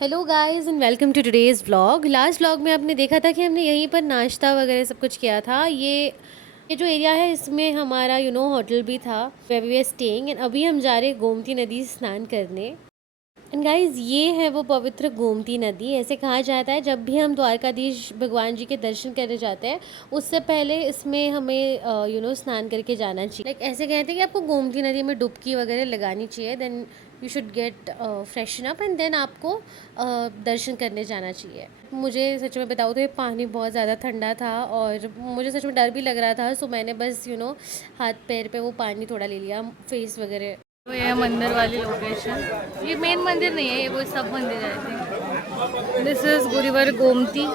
Hello guys and welcome to today's vlog. Last vlog में आपने देखा था कि हमने यहीं पर नाश्ता वगैरह सब कुछ किया था। ये जो एरिया है इसमें हमारा होटल भी था where we are staying. And अभी हम जा रहे हैं गोमती नदी स्नान करने। एंड गाइस ये है वो पवित्र गोमती नदी। ऐसे कहा जाता है जब भी हम द्वारकाधीश भगवान जी के दर्शन करने जाते हैं उससे पहले इसमें हमें स्नान करके जाना चाहिए। लाइक ऐसे कहते हैं कि आपको गोमती नदी में डुबकी वगैरह लगानी चाहिए, then you should get freshen up and then आपको दर्शन करने जाना चाहिए। मुझे सच में बताऊँ तो ये पानी बहुत ज़्यादा ठंडा था और मुझे सच में डर भी लग रहा था। सो मैंने बस हाथ पैर पे वो पानी थोड़ा ले लिया, फेस वगैरह। तो ये मंदिर वाली लोकेशन, ये मेन मंदिर नहीं है, ये वो सब मंदिर है। दिस इज गुरुवर गोमती।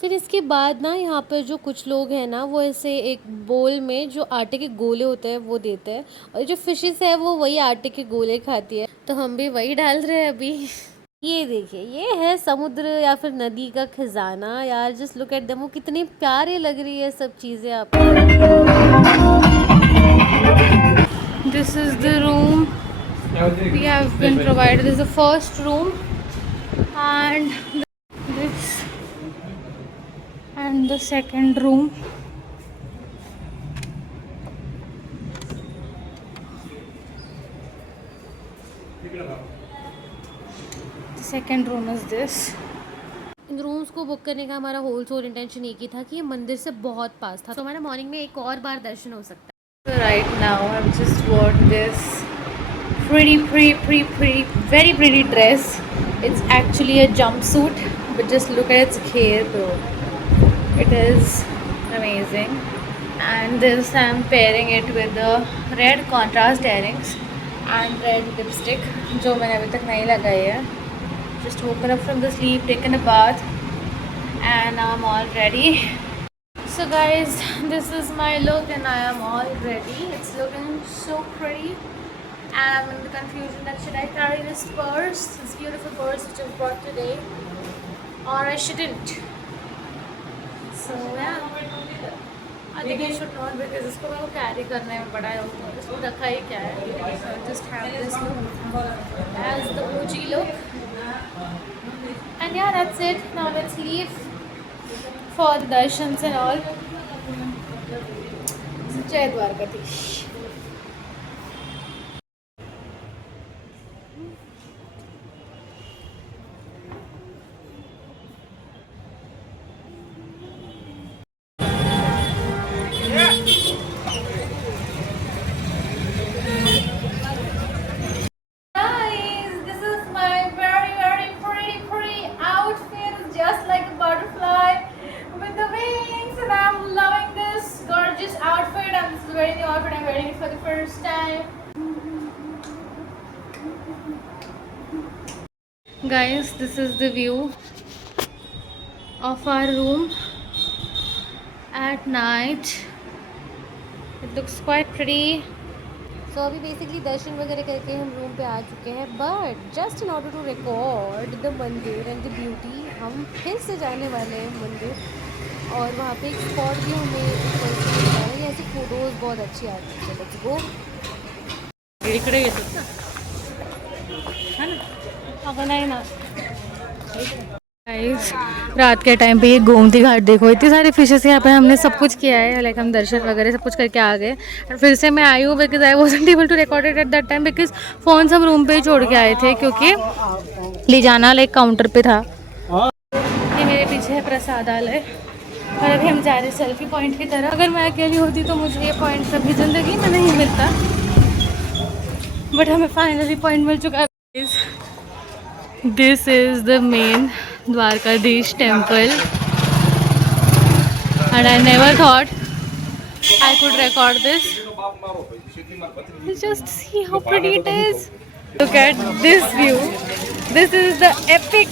फिर इसके बाद ना यहाँ पर जो कुछ लोग हैं ना वो ऐसे एक बोल में जो आटे के गोले होते हैं वो देते हैं, और जो फिशेस है वो वही आटे के गोले खाती है, तो हम भी वही डाल रहे हैं अभी। ये देखिए, ये है समुद्र या फिर नदी का खजाना यार। जस्ट लुक एट देम, वो कितनी प्यारे लग रही है सब चीज़ें आपको। This is the room we have been provided. This is the first room and this and the second room. Second room is this. इन रूम्स को बुक करने का हमारा होल सोल इंटेंशन एक ही था कि ये मंदिर से बहुत पास था, तो हमारा मॉर्निंग में एक और बार दर्शन हो सकता So right now I've just worn this very pretty dress. It's actually a jumpsuit, but just look at its hair though. It is amazing. And this I'm pairing it with the red contrast earrings and red lipstick, जो मैंने अभी तक नहीं लगाई है. Just woken up from the sleep, taken a bath, and I'm all ready. So guys, this is my look and I am all ready. It's looking so pretty and I'm in the confusion that should I carry this purse, this beautiful purse which I've brought today, or I shouldn't. So yeah, I think I should not, because इसको मेरे को carry करने में बड़ा है, इसको रखा ही क्या है. So I just have this look as the OG look. And yeah, that's it. Now let's leave for the darshans and all. So Jai Dwarkadhish. Guys, this is my very pretty outfit. It's just like a butterfly with the wings, and I'm loving this gorgeous outfit. And this is very new outfit. I'm wearing it for the first time. Guys, this is the view of our room at night. It looks quite pretty. सो अभी बेसिकली दर्शन वगैरह करके हम room पे आ चुके हैं, but just in order to record the mandir and the beauty हम फिर से जाने वाले हैं मंदिर, और वहाँ पे एक स्पॉट भी हमें मिल रहा है। ऐसी फ़ोटोज़ बहुत अच्छी आती है। Let's go. इकडे येतात ना, है ना, आपण आहे ना. Guys, रात के टाइम पे ये गोमती घाट देखो, इतनी सारी फिशेस यहाँ पे. हमने सब कुछ किया है, लाइक हम दर्शन वगैरह सब कुछ करके आ गए. और फिर से मैं आई हूँ because I wasn't able to record it at that time, because phone हम रूम पे ही छोड़ के आए थे, क्योंकि ले जाना लाइक काउंटर पे था. ये मेरे पीछे है प्रसादालय, और अभी हम जा रहे हैं सेल्फी पॉइंट की तरफ. अगर मैं अकेली होती तो मुझे ये पॉइंट कभी ज़िंदगी में नहीं मिलता, बट हमें फाइनली पॉइंट मिल चुका है. This is the main Dwarkadhish temple, and I never thought I could record this. Just see how pretty it is. Look at this view. This is the epic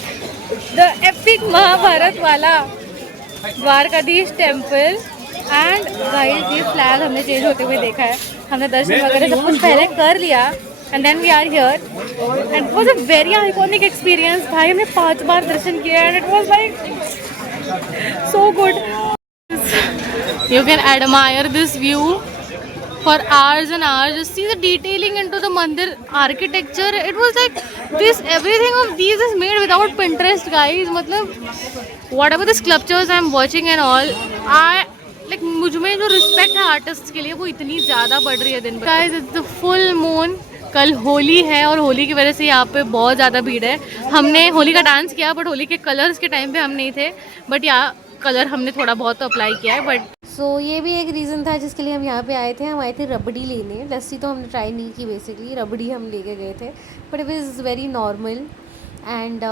Mahabharat wala Dwarkadhish temple. And guys, ये फ्लैग हमने चेंज होते हुए देखा है. हमने दर्शन वगैरह सब कुछ पहले कर लिया. And then we are here, and it was a very iconic experience. भाई हमने 5 बार दर्शन किया, and it was like so good. You can admire this view for hours and hours. Just see the detailing into the mandir architecture. It was like this. Everything of these is made without Pinterest, guys. मतलब whatever the sculptures I'm watching and all, I like मुझ में जो respect है artists के लिए वो इतनी ज़्यादा बढ़ रही है दिन भर. Guys, it's the full moon. कल होली है और होली की वजह से यहाँ पे बहुत ज़्यादा भीड़ है. हमने होली का डांस किया बट होली के कलर्स के टाइम पे हम नहीं थे. बट यहाँ कलर हमने थोड़ा बहुत अप्लाई किया है. बट ये भी एक रीज़न था जिसके लिए हम यहाँ पे आए थे. हम आए थे रबड़ी लेने. लस्सी तो हमने ट्राई नहीं की, बेसिकली रबड़ी हम लेके गए थे. But it was very normal. And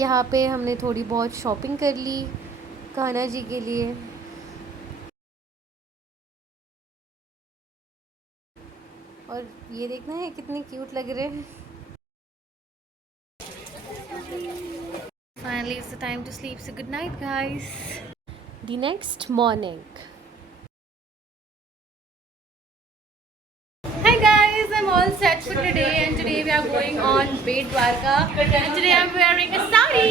यहाँ पे हमने थोड़ी बहुत शॉपिंग कर ली कान्हा जी के लिए. और ये देखना है कितने क्यूट लग रहे हैं. finally it's the time to sleep. So good night, guys. The next morning. Hi guys, I'm all set for today and today we are going on Bet Dwarka and today I'm wearing a sari.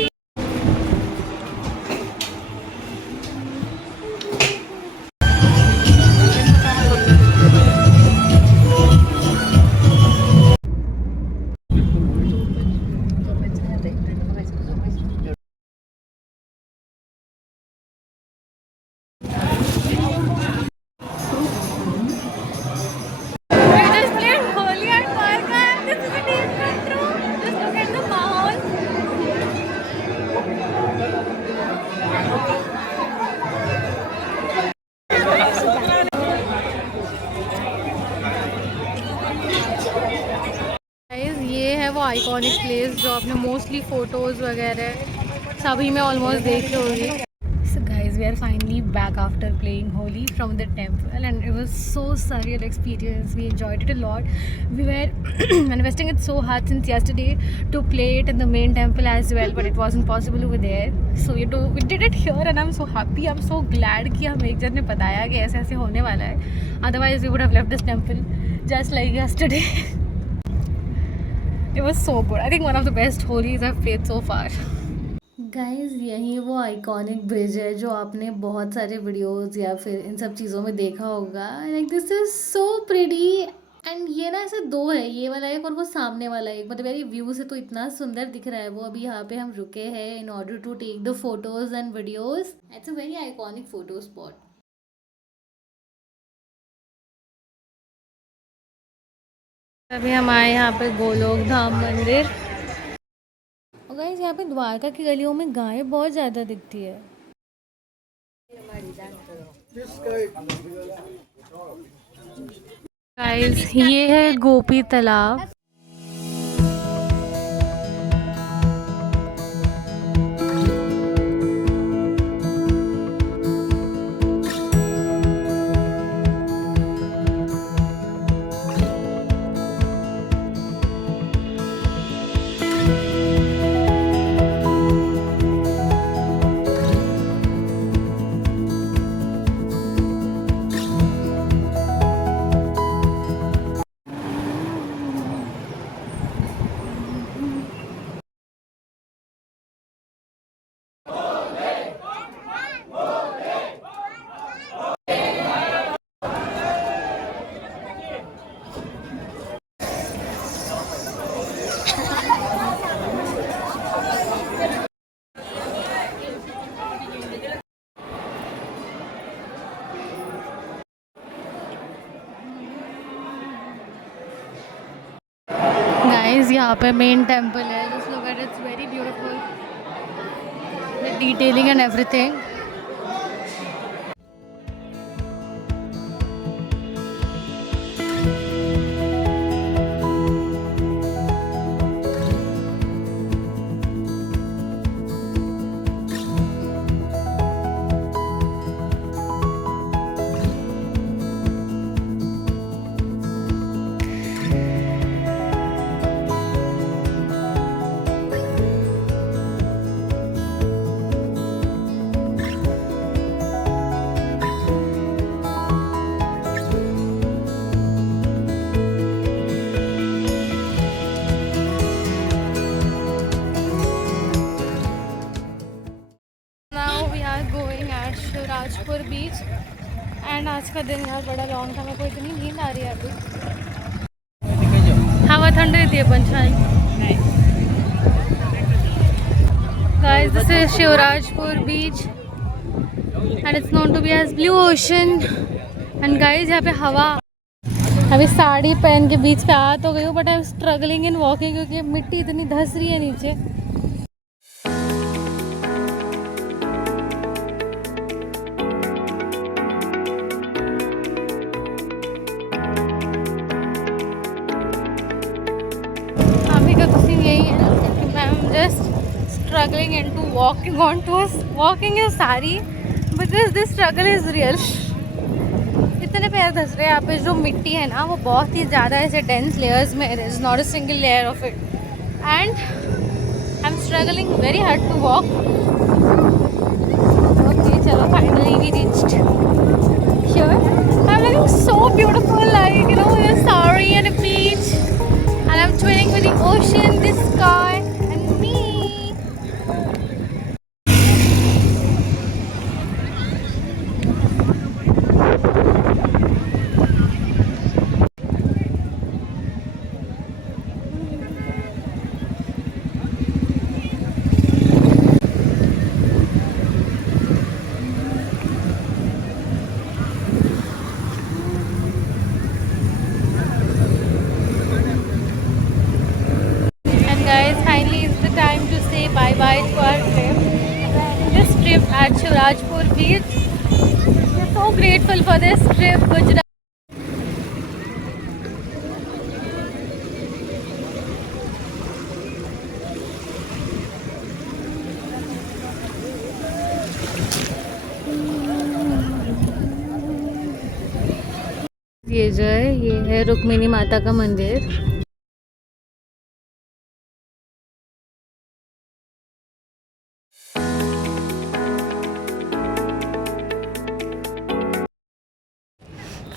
वो iconic place जो आपने mostly photos वगैरह सभी में ऑलमोस्ट देखी होगी. So guys, we are finally back after playing Holi from the temple and it was so surreal experience. We enjoyed it a lot. We were manifesting it so hard since yesterday to play it in the main temple as well, but it wasn't possible over there. So we did it here and I'm so happy. I'm so glad कि हम एक जन ने बताया कि ऐसे ऐसे होने वाला है. Otherwise we would have left this temple just like yesterday. It was so good. I think one of the best Holis I've played so far. Guys यही वो आइकॉनिक ब्रिज है जो आपने बहुत सारे वीडियोस या फिर इन सब चीज़ों में देखा होगा. Like this is so pretty. And ये ना ऐसे दो है, ये वाला एक और वो सामने वाला एक. मतलब यार व्यू से तो इतना सुंदर दिख रहा है वो. अभी यहाँ पे हम रुके हैं in order to take the photos and videos. It's a very iconic photo spot. अभी हम आए यहाँ पे गोलोक धाम मंदिर. और गाइस यहाँ पे द्वारका की गलियों में गायें बहुत ज़्यादा दिखती है. गाइस ये है गोपी तालाब. गाइस यहाँ पे मेन टेम्पल है. Just look at its very beautiful with detailing and everything. Rajpur beach and आज का दिन यार बड़ा लॉन्ग था, मेरे को इतनी नींद आ रही है अभी। हवा ठंड रहती है panchayat. Guys this is Shivrajpur beach and it's known to be as blue ocean. And guys यहाँ पे हवा, अभी साड़ी पहन के बीच पे आ तो गई हूँ but I am struggling in walking क्योंकि मिट्टी इतनी धस रही है नीचे। अभी का तो सीन यही है कि मैं just struggling into walking onto walking is सारी because this struggle is real। इतने पैर धस रहे हैं यहाँ पे, जो मिट्टी है ना वो बहुत ही ज़्यादा ऐसे डेंस लेयर्स में, there is not a single layer of it and I'm struggling very hard to walk। Okay चलो finally we reached here। I'm looking so beautiful, like you know, a sari and a beach and I'm chilling with the ocean, the sky and me। Guys, finally it's the time to say bye bye to our trip. This trip at Shivrajpur Beach. We're so grateful for this trip, Gujarat। ये जो है ये है रुक्मिणी माता का मंदिर।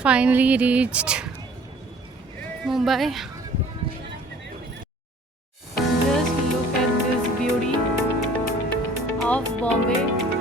Finally reached Mumbai। Just look at this beauty of Bombay।